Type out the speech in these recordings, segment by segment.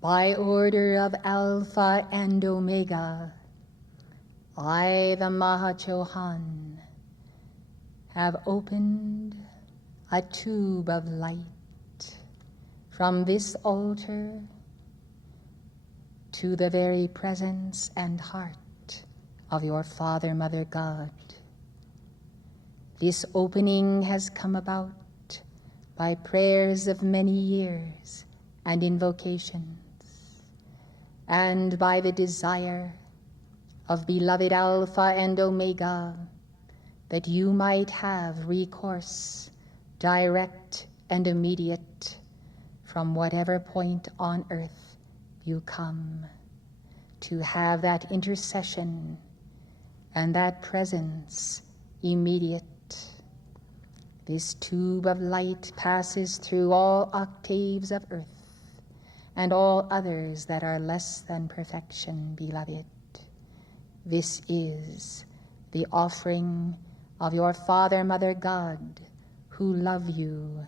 By order of Alpha and Omega, I, the Mahachohan, have opened a tube of light from this altar to the very presence and heart of your Father, Mother God. This opening has come about by prayers of many years and invocations, and by the desire of beloved Alpha and Omega that you might have recourse, direct and immediate, from whatever point on earth you come, to have that intercession and that presence immediate. This tube of light passes through all octaves of earth and all others that are less than perfection, beloved. This is the offering of your Father, Mother God, who love you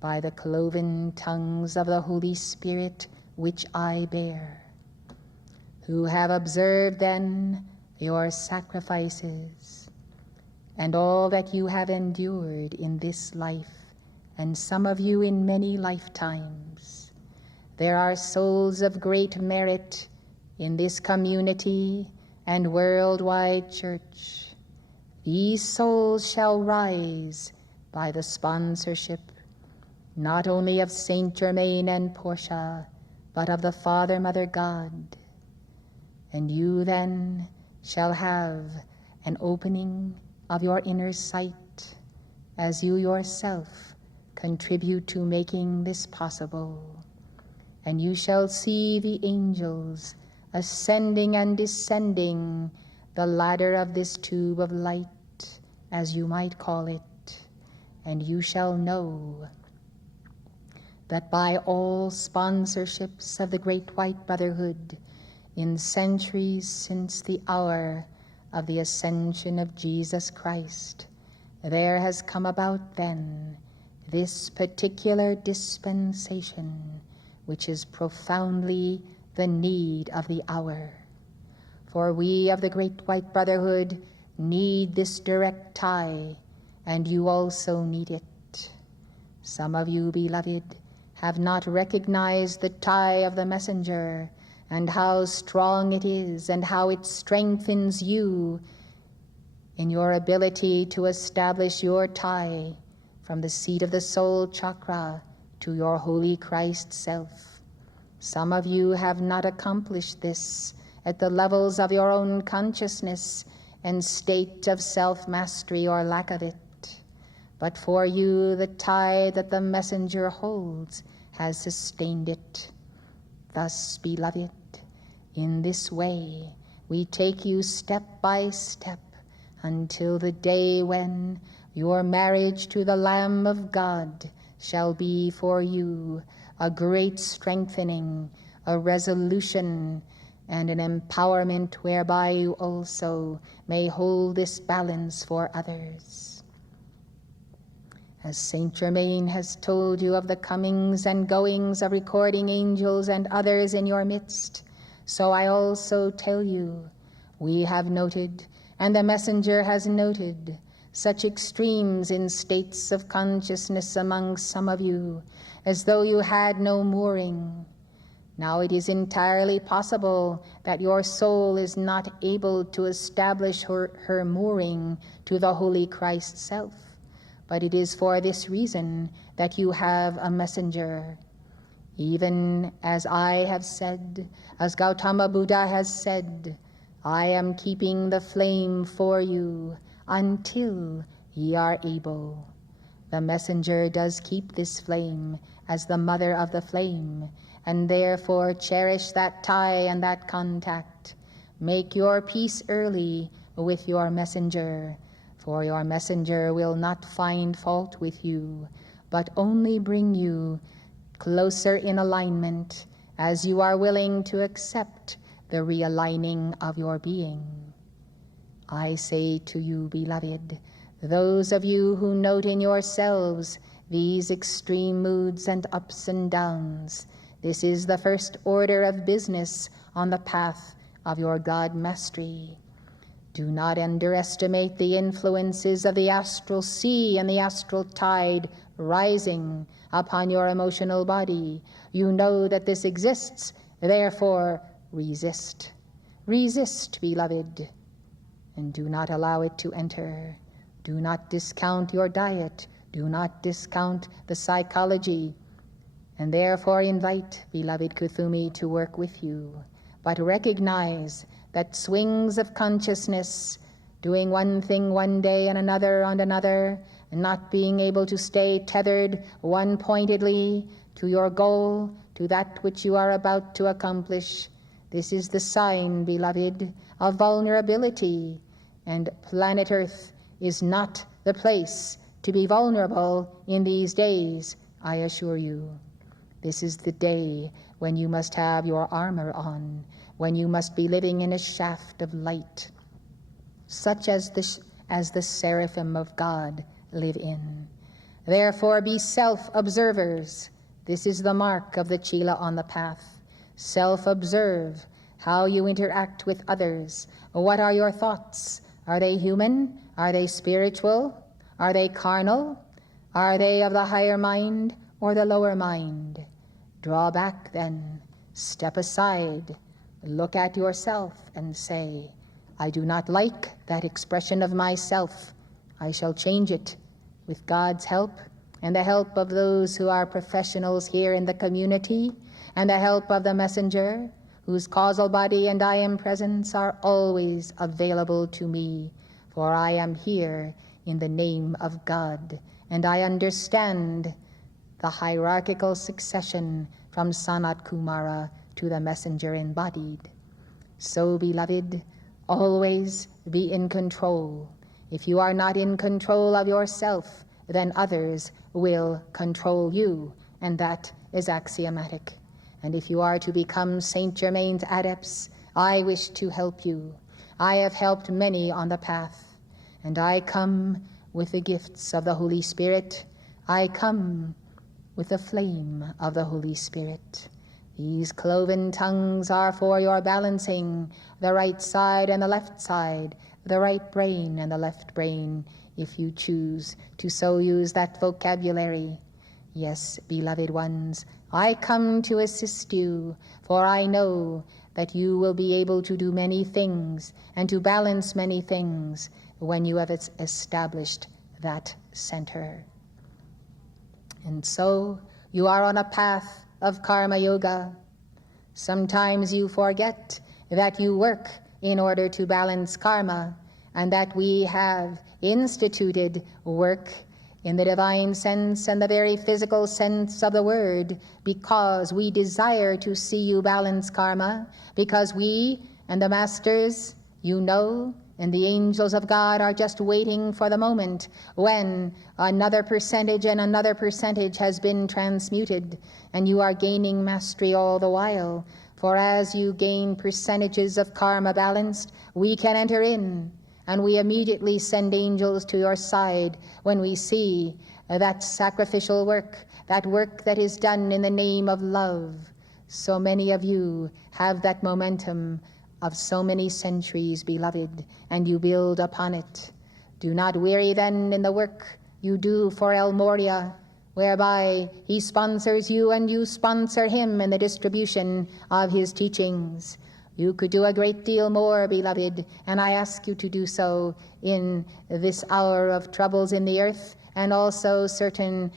by the cloven tongues of the Holy Spirit which I bear, who have observed then your sacrifices and all that you have endured in this life, and some of you in many lifetimes. There are souls of great merit in this community and worldwide church. These souls shall rise by the sponsorship not only of Saint Germain and Portia, but of the Father, Mother God. And you then shall have an opening of your inner sight as you yourself contribute to making this possible. And you shall see the angels ascending and descending the ladder of this tube of light, as you might call it, and you shall know that by all sponsorships of the Great White Brotherhood in centuries since the hour of the ascension of Jesus Christ, there has come about then this particular dispensation, which is profoundly the need of the hour. For we of the Great White Brotherhood need this direct tie, and you also need it. Some of you, beloved, have not recognized the tie of the messenger, and how strong it is, and how it strengthens you in your ability to establish your tie from the seat of the soul chakra to your holy Christ self. Some of you have not accomplished this at the levels of your own consciousness and state of self-mastery or lack of it. But for you, the tie that the messenger holds has sustained it. Thus, beloved, in this way, we take you step by step until the day when your marriage to the Lamb of God shall be for you a great strengthening, a resolution, and an empowerment whereby you also may hold this balance for others. As Saint Germain has told you of the comings and goings of recording angels and others in your midst, so I also tell you, we have noted, and the messenger has noted, such extremes in states of consciousness among some of you, as though you had no mooring. Now it is entirely possible that your soul is not able to establish her mooring to the Holy Christ self, but it is for this reason that you have a messenger. Even as I have said, as Gautama Buddha has said, I am keeping the flame for you until ye are able. The messenger does keep this flame as the mother of the flame, and therefore cherish that tie and that contact. Make your peace early with your messenger, for your messenger will not find fault with you, but only bring you closer in alignment as you are willing to accept the realigning of your being. I say to you, beloved, those of you who note in yourselves these extreme moods and ups and downs, This is the first order of business on the path of your God mastery. Do not underestimate the influences of the astral sea and the astral tide rising upon your emotional body. You know that this exists, therefore resist. Resist, beloved, and do not allow it to enter. Do not discount your diet. Do not discount the psychology, and therefore invite beloved Kuthumi to work with you. But recognize that swings of consciousness, doing one thing one day and another on another, and not being able to stay tethered one-pointedly to your goal, to that which you are about to accomplish. This is the sign, beloved, of vulnerability, and planet Earth is not the place to be vulnerable in these days, I assure you. This is the day when you must have your armor on, when you must be living in a shaft of light, such as the seraphim of God live in. Therefore be self-observers. This is the mark of the Chela on the path. Self-observe how you interact with others. What are your thoughts? Are they human? Are they spiritual? Are they carnal? Are they of the higher mind or the lower mind? Draw back then, step aside, look at yourself and say, I do not like that expression of myself. I shall change it with God's help and the help of those who are professionals here in the community and the help of the messenger, whose causal body and I am presence are always available to me, for I am here in the name of God, and I understand the hierarchical succession from Sanat Kumara to the messenger embodied. So, beloved, always be in control. If you are not in control of yourself, then others will control you, and that is axiomatic. And if you are to become Saint Germain's adepts, I wish to help you. I have helped many on the path, and I come with the gifts of the Holy Spirit. I come with the flame of the Holy Spirit. These cloven tongues are for your balancing, the right side and the left side, the right brain and the left brain, if you choose to so use that vocabulary. Yes, beloved ones, I come to assist you, for I know that you will be able to do many things and to balance many things when you have established that center. And so you are on a path of karma yoga. Sometimes you forget that you work in order to balance karma, and that we have instituted work in the divine sense and the very physical sense of the word, because we desire to see you balance karma, because we and the masters, you know, and the angels of God are just waiting for the moment when another percentage and another percentage has been transmuted, and you are gaining mastery all the while. For as you gain percentages of karma balanced, we can enter in, and we immediately send angels to your side when we see that sacrificial work, that work that is done in the name of love. So many of you have that momentum of so many centuries, beloved, and you build upon it. Do not weary then in the work you do for El Moria, whereby he sponsors you and you sponsor him in the distribution of his teachings. You could do a great deal more, beloved, and I ask you to do so in this hour of troubles in the earth, and also certain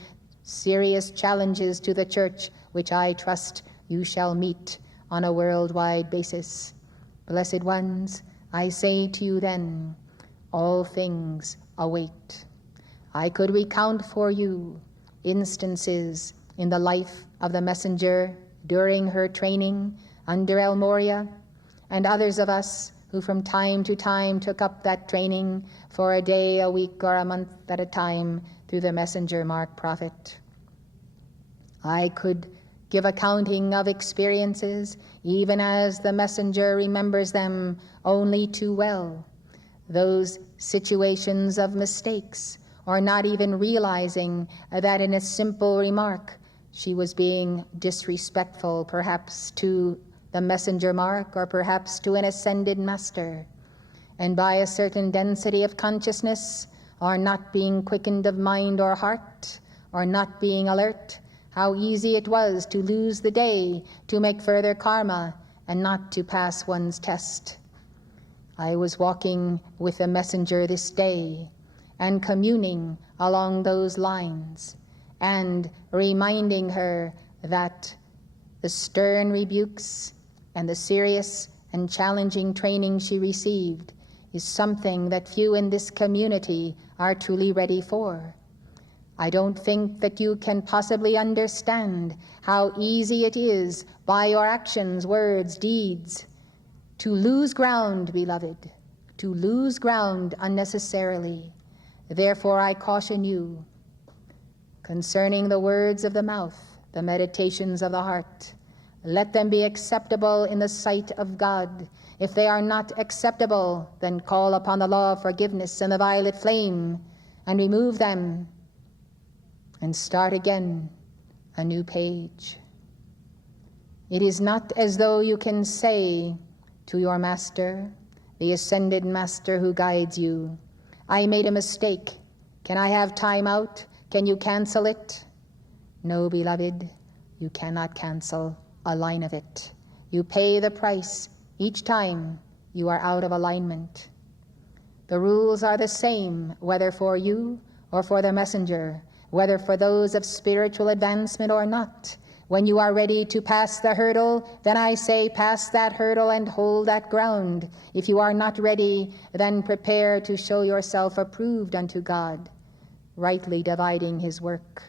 serious challenges to the church, which I trust you shall meet on a worldwide basis. Blessed ones, I say to you then, all things await. I could recount for you instances in the life of the messenger during her training under El Moria, and others of us who from time to time took up that training for a day, a week, or a month at a time through the messenger Mark Prophet. I could give accounting of experiences, even as the messenger remembers them only too well. Those situations of mistakes, or not even realizing that in a simple remark She was being disrespectful, perhaps to the messenger mark, or perhaps to an ascended master. And by a certain density of consciousness, or not being quickened of mind or heart, or not being alert, how easy it was to lose the day, to make further karma, and not to pass one's test. I was walking with a messenger this day, and communing along those lines, and reminding her that the stern rebukes and the serious and challenging training she received is something that few in this community are truly ready for. I don't think that you can possibly understand how easy it is by your actions, words, deeds, to lose ground, beloved, to lose ground unnecessarily. Therefore, I caution you concerning the words of the mouth, the meditations of the heart. Let them be acceptable in the sight of God. If they are not acceptable, then call upon the law of forgiveness and the violet flame and remove them and start again a new page. It is not as though you can say to your master, the ascended master who guides you, I made a mistake. Can I have time out? Can you cancel it? No, beloved, you cannot cancel a line of it. You pay the price each time you are out of alignment. The rules are the same, whether for you or for the messenger, whether for those of spiritual advancement or not. When you are ready to pass the hurdle, then I say pass that hurdle and hold that ground. If you are not ready, then prepare to show yourself approved unto God, rightly dividing his work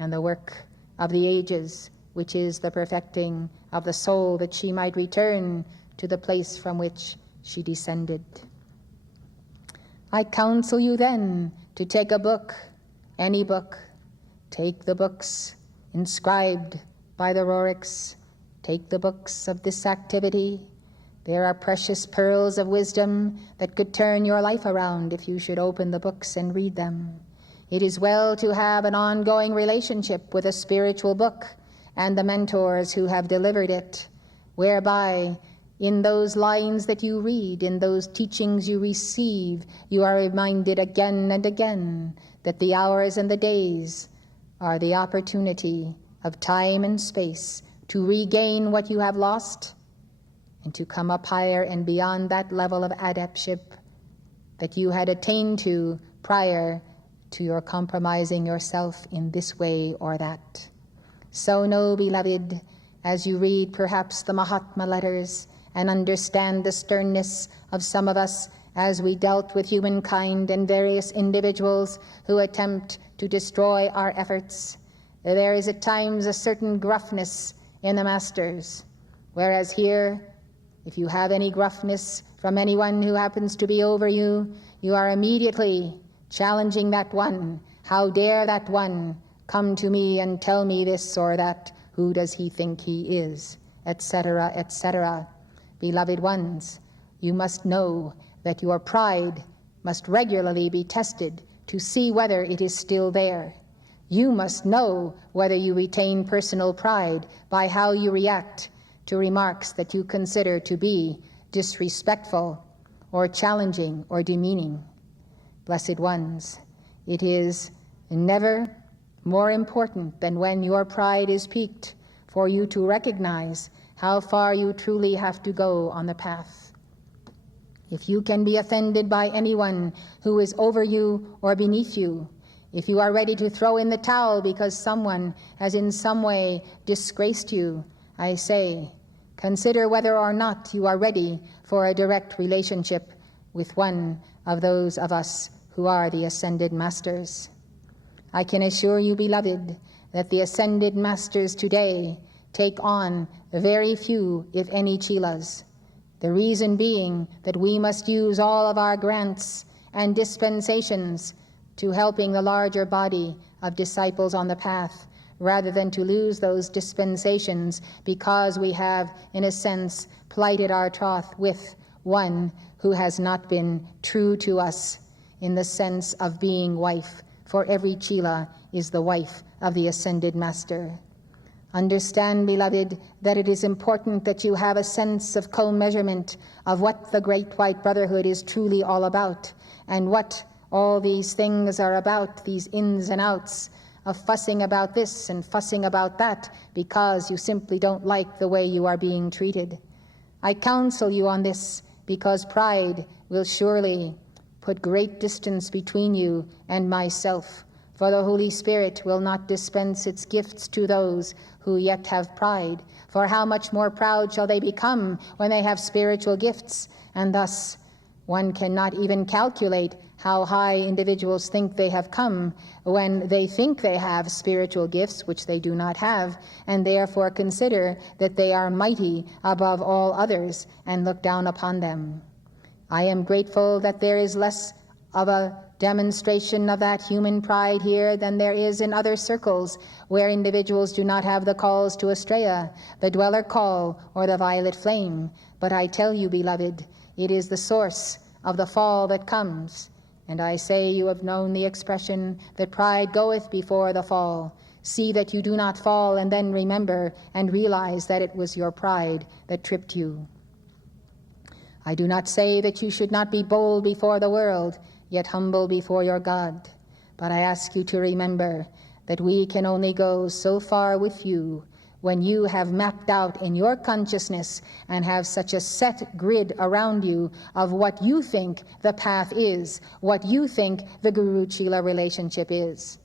and the work of the ages, which is the perfecting of the soul, that she might return to the place from which she descended. I counsel you then to take a book, any book. Take the books inscribed by the Rorics. Take the books of this activity. There are precious pearls of wisdom that could turn your life around if you should open the books and read them. It is well to have an ongoing relationship with a spiritual book and the mentors who have delivered it, whereby in those lines that you read, in those teachings you receive, you are reminded again and again that the hours and the days are the opportunity of time and space to regain what you have lost and to come up higher and beyond that level of adeptship that you had attained to prior to your compromising yourself in this way or that. So know, beloved, as you read perhaps the Mahatma letters and understand the sternness of some of us as we dealt with humankind and various individuals who attempt to destroy our efforts, there is at times a certain gruffness in the masters, whereas here, if you have any gruffness from anyone who happens to be over you, you are immediately challenging that one. How dare that one come to me and tell me this or that? Who does he think he is? Etc., etc. Beloved ones, you must know that your pride must regularly be tested to see whether it is still there. You must know whether you retain personal pride by how you react to remarks that you consider to be disrespectful or challenging or demeaning. Blessed ones, it is never more important than when your pride is piqued for you to recognize how far you truly have to go on the path. If you can be offended by anyone who is over you or beneath you, if you are ready to throw in the towel because someone has in some way disgraced you, I say, consider whether or not you are ready for a direct relationship with one of those of us who are the ascended masters. I can assure you, beloved, that the ascended masters today take on very few, if any, chelas. The reason being that we must use all of our grants and dispensations to helping the larger body of disciples on the path, rather than to lose those dispensations because we have, in a sense, plighted our troth with one who has not been true to us in the sense of being wife, for every chela is the wife of the ascended master. Understand, beloved, that it is important that you have a sense of co-measurement of what the Great White Brotherhood is truly all about, and what all these things are about, these ins and outs of fussing about this and fussing about that because you simply don't like the way you are being treated. I counsel you on this because pride will surely put great distance between you and myself, for the Holy Spirit will not dispense its gifts to those who yet have pride. For how much more proud shall they become when they have spiritual gifts? And thus one cannot even calculate how high individuals think they have come when they think they have spiritual gifts, which they do not have, and therefore consider that they are mighty above all others and look down upon them. I am grateful that there is less of a demonstration of that human pride here than there is in other circles where individuals do not have the calls to Astrea, the Dweller Call, or the Violet Flame. But I tell you, beloved, it is the source of the fall that comes. And I say you have known the expression that pride goeth before the fall. See that you do not fall and then remember and realize that it was your pride that tripped you. I do not say that you should not be bold before the world, yet humble before your God. But I ask you to remember that we can only go so far with you when you have mapped out in your consciousness and have such a set grid around you of what you think the path is, what you think the Guru-Chela relationship is.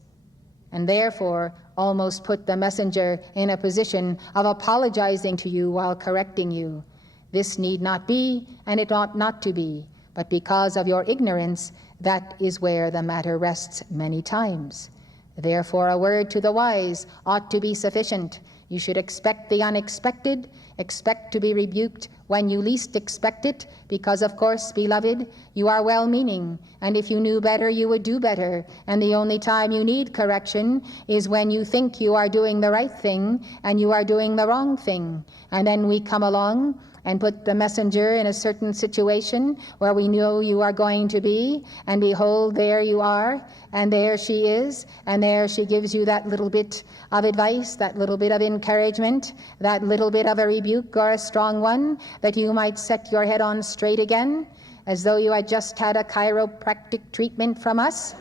And therefore almost put the messenger in a position of apologizing to you while correcting you. This need not be, and it ought not to be, but because of your ignorance, that is where the matter rests many times. Therefore a word to the wise ought to be sufficient. You should expect the unexpected, expect to be rebuked when you least expect it, because of course, beloved, you are well-meaning, and if you knew better, you would do better, and the only time you need correction is when you think you are doing the right thing and you are doing the wrong thing. And then we come along and put the messenger in a certain situation where we know you are going to be, and behold, there you are, and there she is, and there she gives you that little bit of advice, that little bit of encouragement, that little bit of a rebuke or a strong one, that you might set your head on straight again, as though you had just had a chiropractic treatment from us.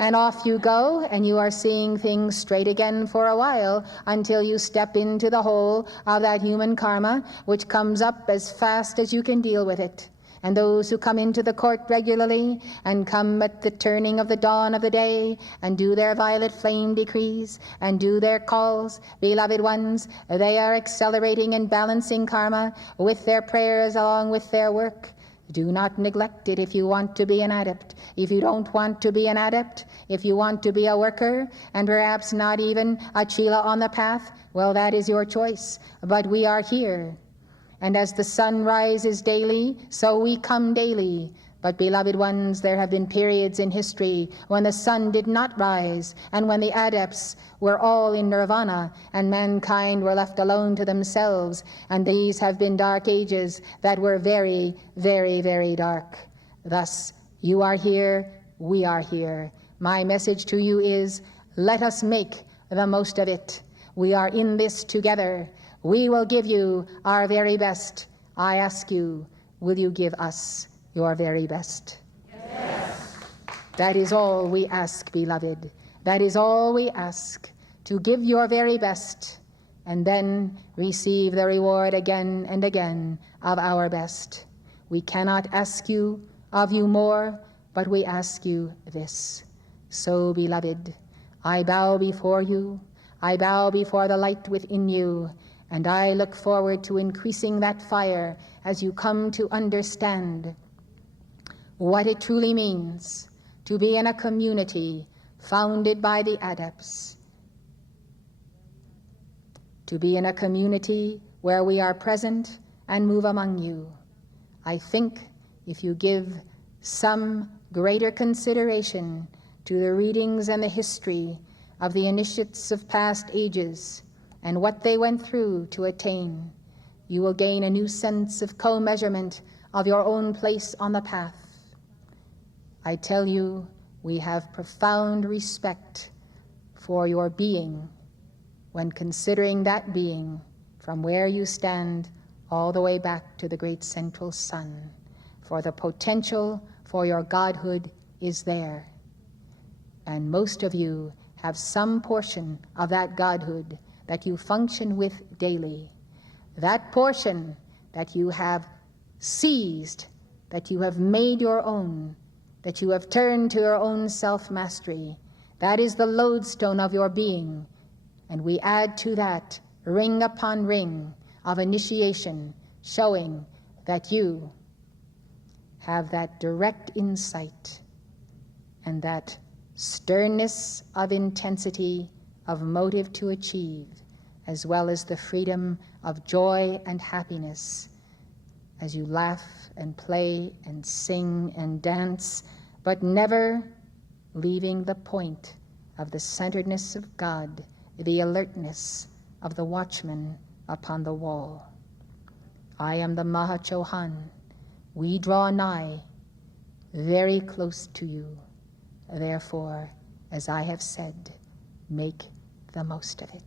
And off you go, and you are seeing things straight again for a while until you step into the hole of that human karma, which comes up as fast as you can deal with it. And those who come into the court regularly and come at the turning of the dawn of the day and do their violet flame decrees and do their calls, beloved ones, they are accelerating and balancing karma with their prayers along with their work. Do not neglect it if you want to be an adept. If you don't want to be an adept, if you want to be a worker, and perhaps not even a Chela on the path, well, that is your choice. But we are here. And as the sun rises daily, so we come daily. But, beloved ones, there have been periods in history when the sun did not rise, and when the adepts were all in nirvana, and mankind were left alone to themselves. And these have been dark ages that were very, very, very dark. Thus, you are here, we are here. My message to you is, let us make the most of it. We are in this together. We will give you our very best. I ask you, will you give us your very best? Yes. That is all we ask, beloved. That is all we ask, to give your very best, and then receive the reward again and again of our best. We cannot ask of you more, but we ask you this. So, beloved, I bow before you. I bow before the light within you, and I look forward to increasing that fire as you come to understand what it truly means to be in a community founded by the adepts, to be in a community where we are present and move among you. I think if you give some greater consideration to the readings and the history of the initiates of past ages and what they went through to attain, you will gain a new sense of co-measurement of your own place on the path. I tell you, we have profound respect for your being, when considering that being from where you stand all the way back to the great central sun. For the potential for your godhood is there. And most of you have some portion of that godhood that you function with daily. That portion that you have seized, that you have made your own, that you have turned to your own self-mastery, that is the lodestone of your being. And we add to that ring upon ring of initiation, showing that you have that direct insight and that sternness of intensity of motive to achieve, as well as the freedom of joy and happiness as you laugh and play and sing and dance, but never leaving the point of the centeredness of God, the alertness of the watchman upon the wall. I am the Mahachohan. We draw nigh, very close to you. Therefore, as I have said, make the most of it.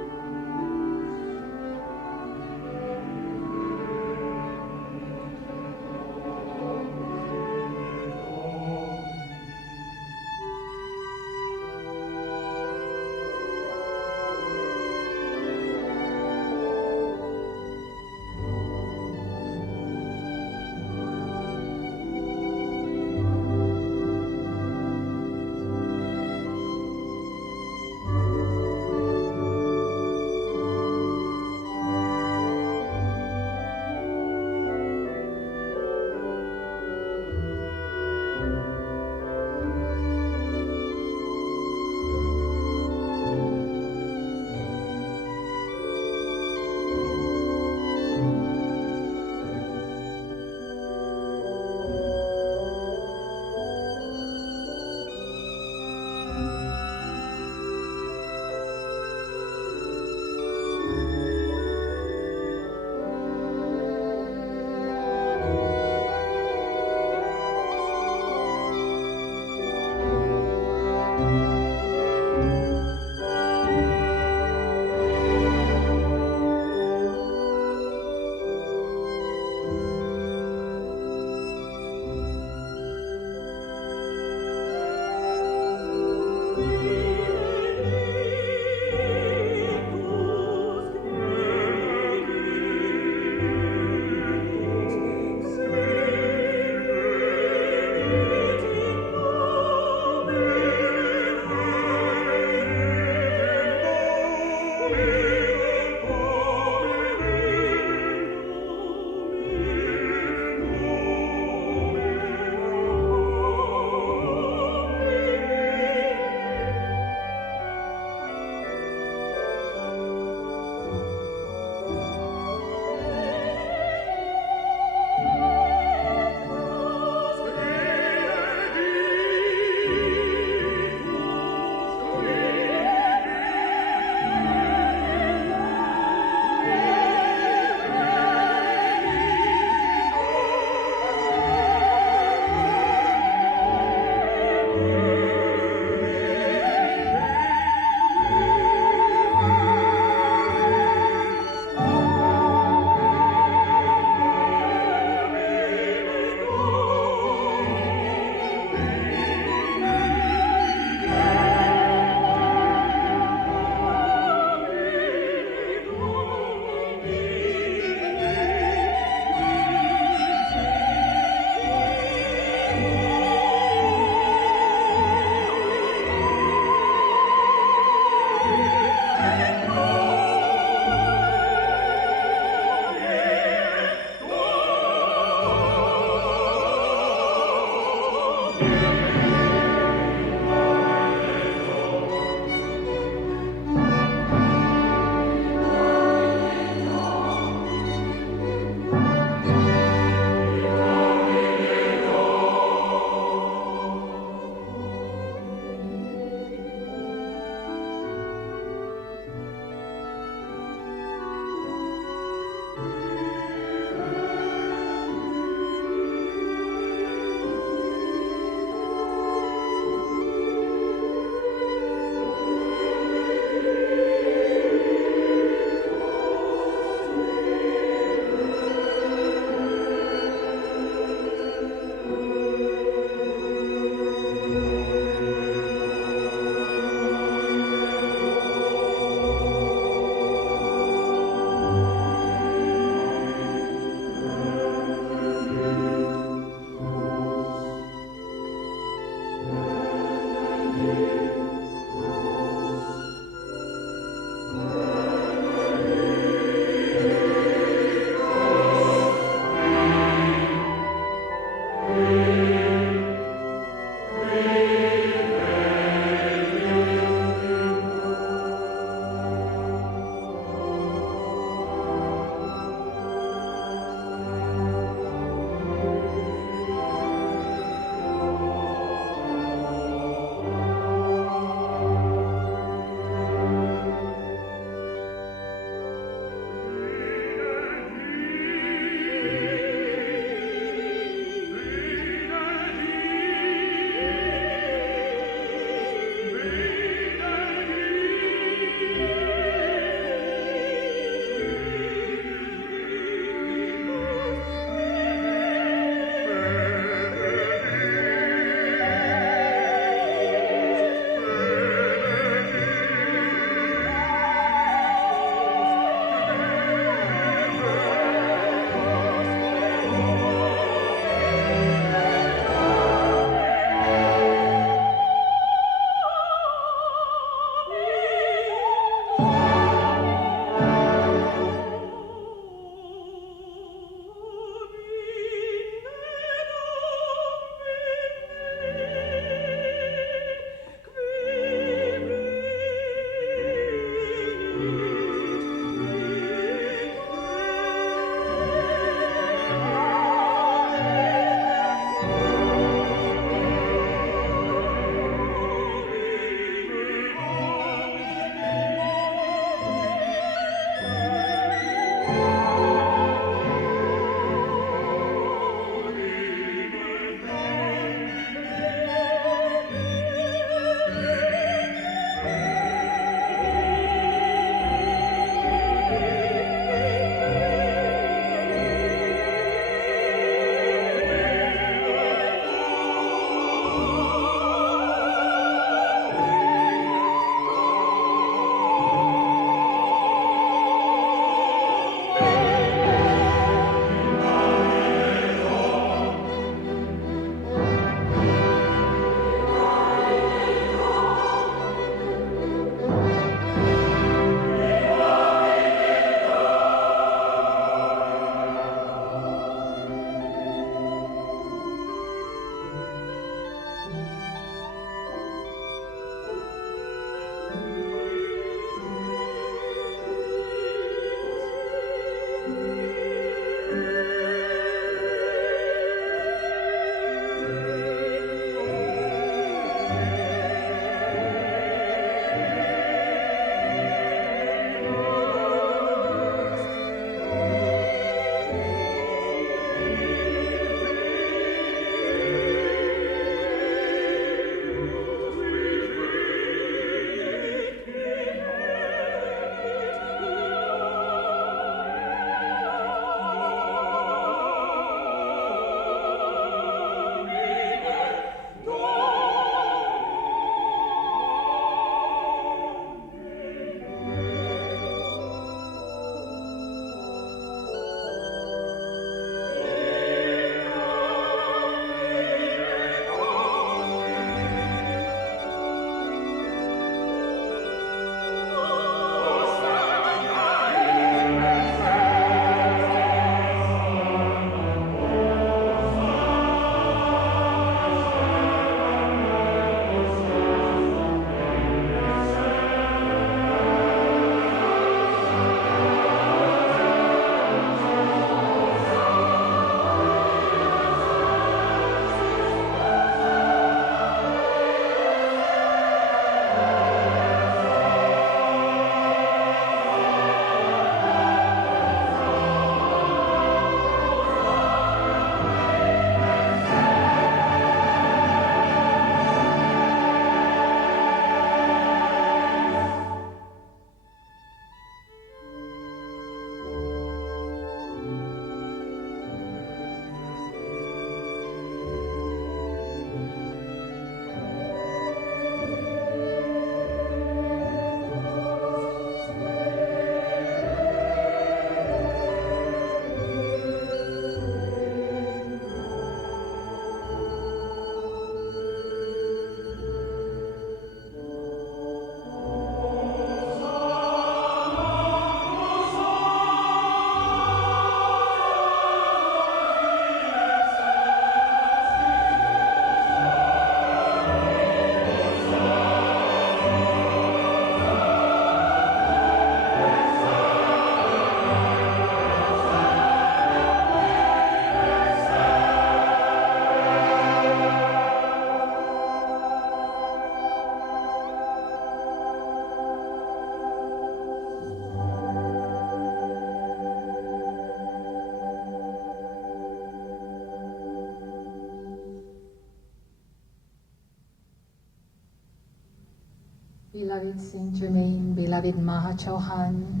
beloved Saint Germain, beloved Maha Chohan,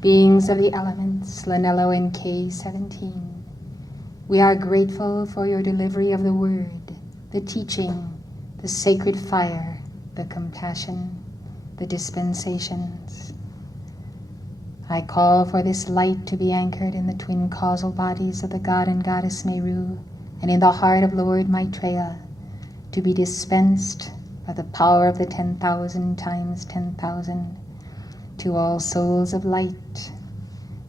beings of the elements, Lanello and K17, we are grateful for your delivery of the word, the teaching, the sacred fire, the compassion, the dispensations. I call for this light to be anchored in the twin causal bodies of the God and Goddess Meru, and in the heart of Lord Maitreya, to be dispensed by the power of the 10,000 times 10,000 to all souls of light.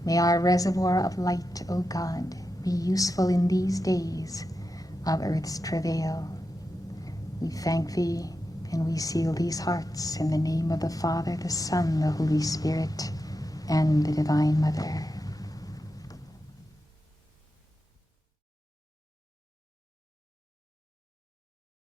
May our reservoir of light, O God, be useful in these days of earth's travail. We thank thee, and we seal these hearts in the name of the Father, the Son, the Holy Spirit, and the Divine Mother.